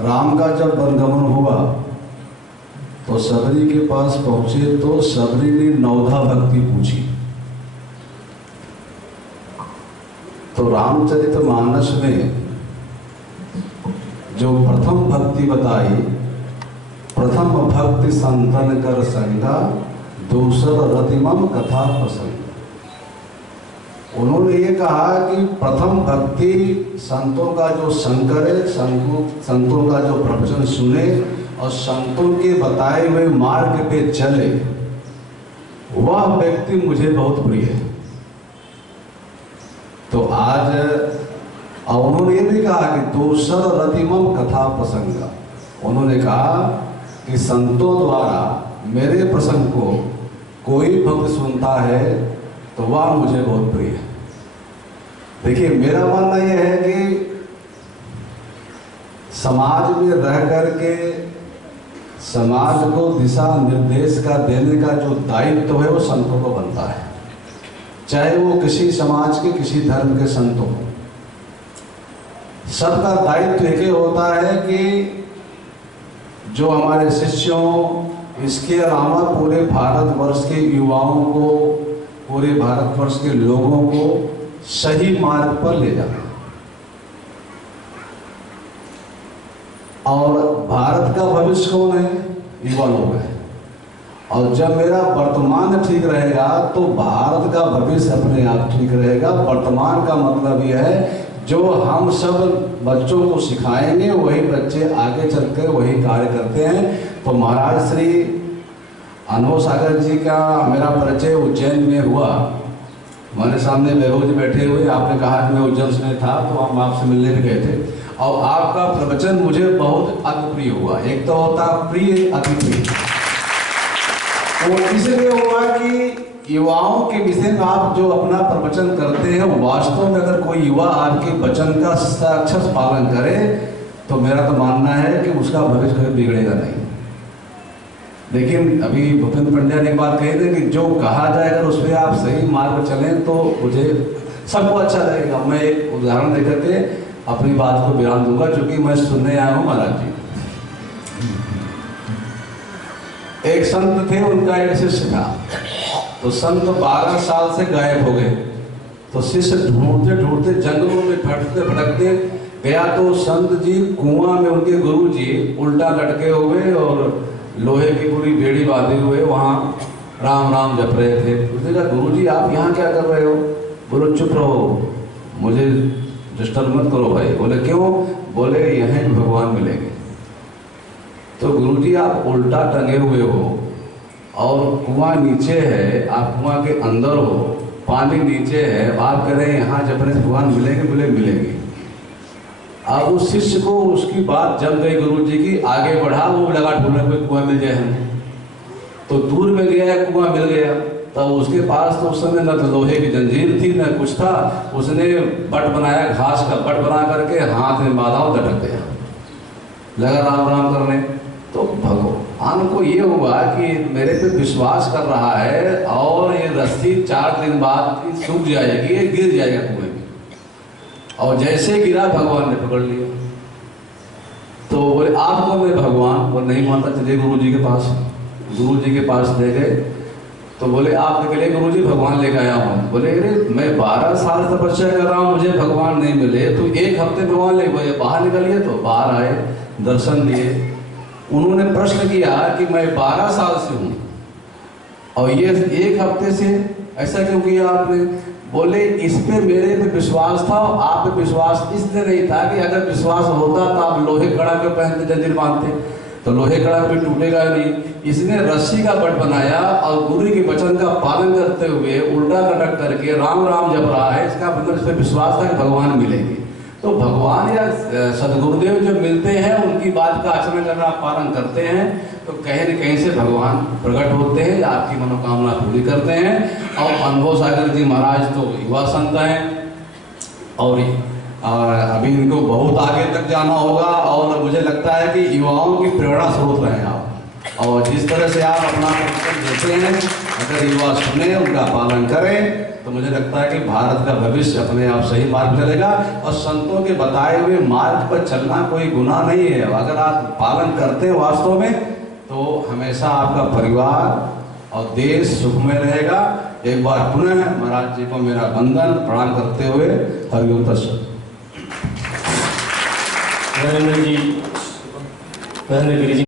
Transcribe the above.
राम का जब वनगमन हुआ तो सबरी के पास पहुंचे तो सबरी ने नवधा भक्ति पूछी। तो रामचरितमानस में जो प्रथम भक्ति बताई, प्रथम भक्ति संतन कर संगा, दूसर रतिमम कथा प्रसंग। उन्होंने ये कहा कि प्रथम भक्ति संतों का जो संग करे, संतों का जो प्रवचन सुने और संतों के बताए हुए मार्ग पे चले, वह व्यक्ति मुझे बहुत प्रिय है। तो आज उन्होंने ये भी कहा कि दूसर रतिमम कथा प्रसंग। उन्होंने कहा कि संतों द्वारा मेरे प्रसंग को कोई भक्त सुनता है तो वह मुझे बहुत प्रिय है। देखिए, मेरा मानना यह है कि समाज में रह करके समाज को दिशा निर्देश का देने का जो दायित्व है वो संतों को बनता है, चाहे वो किसी समाज के किसी धर्म के संत हो। सबका दायित्व एक ही होता है कि जो हमारे शिष्यों, इसके अलावा पूरे भारतवर्ष के युवाओं को, पूरे भारतवर्ष के लोगों को सही मार्ग पर ले जाना। और भारत का भविष्य कौन है? युवा लोग हैं। और जब मेरा वर्तमान ठीक रहेगा तो भारत का भविष्य अपने आप ठीक रहेगा। वर्तमान का मतलब यह है जो हम सब बच्चों को सिखाएंगे वही बच्चे आगे चलकर वही कार्य करते हैं। तो महाराज श्री अनुभव सागर जी का मेरा परिचय उज्जैन में हुआ। हमारे सामने वैभव जी बैठे हुए, आपने कहा कि मैं उज्जैन में था तो हम आपसे मिलने भी गए थे और आपका प्रवचन मुझे बहुत अति प्रिय हुआ। एक तो होता प्रिय, अति प्रिय। वो इसलिए हुआ कि युवाओं के विषय में आप जो अपना प्रवचन करते हैं, वास्तव में अगर कोई युवा आपके वचन का साक्षात पालन करे तो मेरा तो मानना है कि उसका भविष्य कभी बिगड़ेगा नहीं। लेकिन अभी भूपेंद्र पंड्या ने एक बात कही थी कि जो कहा जाए अगर उस पर आप सही मार्ग चलें तो मुझे सबको अच्छा लगेगा। मैं एक उदाहरण देकर के अपनी बात को बयान दूंगा, क्योंकि मैं सुनने आया हूँ महाराज जी। एक संत थे, उनका एक शिष्य था। तो संत 12 साल से गायब हो गए। तो शिष्य ढूंढते ढूंढते जंगलों में भटकते गया तो संत जी कुआं में उनके गुरु जी उल्टा लटके हुए और लोहे की पूरी बेड़ी बांधे हुए वहाँ राम राम जप रहे थे। उसने कहा, गुरु जी आप यहाँ क्या कर रहे हो? बोलो चुप रहो, मुझे डिस्टर्ब मत करो भाई। बोले क्यों? बोले यहीं भगवान मिलेंगे। तो गुरु जी आप उल्टा टंगे हुए हो और कुआं नीचे है, आप कुआं के अंदर हो, पानी नीचे है, आप कह रहे हैं यहाँ जब भगवान मिलेंगे? बोले मिलेंगे। अब उस शिष्य को उसकी बात जम गई गुरु जी की, आगे बढ़ा, वो लगा ढूंढने कोई कुआं मिल जाए हमें। तो दूर में गया, कुआं मिल गया। तब उसके पास तो उस समय न तो लोहे की जंजीर थी न कुछ था। उसने बट बनाया, घास का बट बना करके हाथ में बांधा और लटक गया, लगा राम राम करने। तो भगवान को ये हुआ कि मेरे पे विश्वास कर रहा है और ये रस्सी 4 दिन बाद सूख जाएगी, ये गिर जाएगा कुएं में। और जैसे गिरा भगवान ने पकड़ लिया। तो बोले आपको मैं भगवान, वो नहीं मानता, चलिए गुरु जी के पास। गुरु जी के पास ले गए तो बोले आप निकले? गुरु जी भगवान लेकर आया हूँ। बोले अरे मैं 12 साल तपस्या कर रहा हूँ, मुझे भगवान नहीं मिले, तो 1 हफ्ते भगवान ले गए। बाहर निकलिए। तो बाहर आए, दर्शन दिए। उन्होंने प्रश्न किया कि मैं 12 साल से हूँ और ये 1 हफ्ते से ऐसा क्यों किया आपने? बोले इस पे मेरे पे विश्वास था और आप पे विश्वास इसलिए नहीं था कि अगर विश्वास होता तो आप लोहे कड़ा के पहनते, जंजीर बांधते, तो लोहे कड़ा पे टूटेगा नहीं। इसने रस्सी का बट बनाया और गुरु के वचन का पालन करते हुए उल्टा लटक करके राम राम जप रहा है। इसका मतलब इस पर विश्वास था कि भगवान मिलेंगे। तो भगवान या सदगुरुदेव जो मिलते हैं उनकी बात का आचरण करना, आप पालन करते हैं तो कहीं न कहीं से भगवान प्रकट होते हैं, आपकी मनोकामना पूरी करते हैं। और अनुभव सागर जी महाराज तो युवा संत हैं और अभी इनको बहुत आगे तक जाना होगा और मुझे लगता है कि युवाओं की प्रेरणा स्रोत रहे हैं आप। और जिस तरह से आप अपना प्रवचन देते हैं, अगर युवा सुने, उनका पालन करें, तो मुझे लगता है कि भारत का भविष्य अपने आप सही मार्ग चलेगा। और संतों के बताए हुए मार्ग पर चलना कोई गुनाह नहीं है। अगर आप पालन करते हैं वास्तव में, तो हमेशा आपका परिवार और देश सुख में रहेगा। एक बार पुनः महाराज जी को मेरा वंदन प्रणाम करते हुए हरिओम तत्सत। नरेंद्र गिरी जी